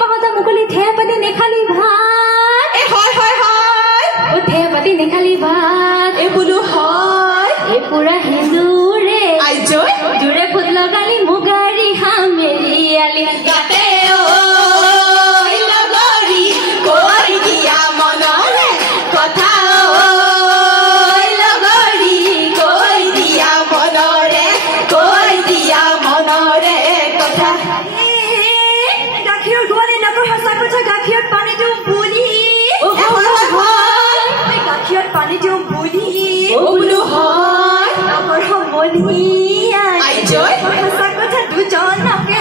বাহতা মুকলি ঠে পাতি নেখালি ভাত ও ঠে পাতি নেখালি ভাত বোলো হয় এ পুরা হেঁদুৰে জোৰে ফুট লগালি মুগাৰি হামেলি আলি গাতে ঐ লগৰী কৈ দিয়া মনৰে কথা ঐ লগৰী কৈ দিয়া মনৰে কথা গাখীৰ গোৱালে নকৰ সঁচা কথা গাখীৰত পানী দিওঁ বুলি গাখীৰত পানী দিওঁ বুলি বোলো হয় নকৰ সমনীয়া আইজৈ সঁচা কথা দুজনকে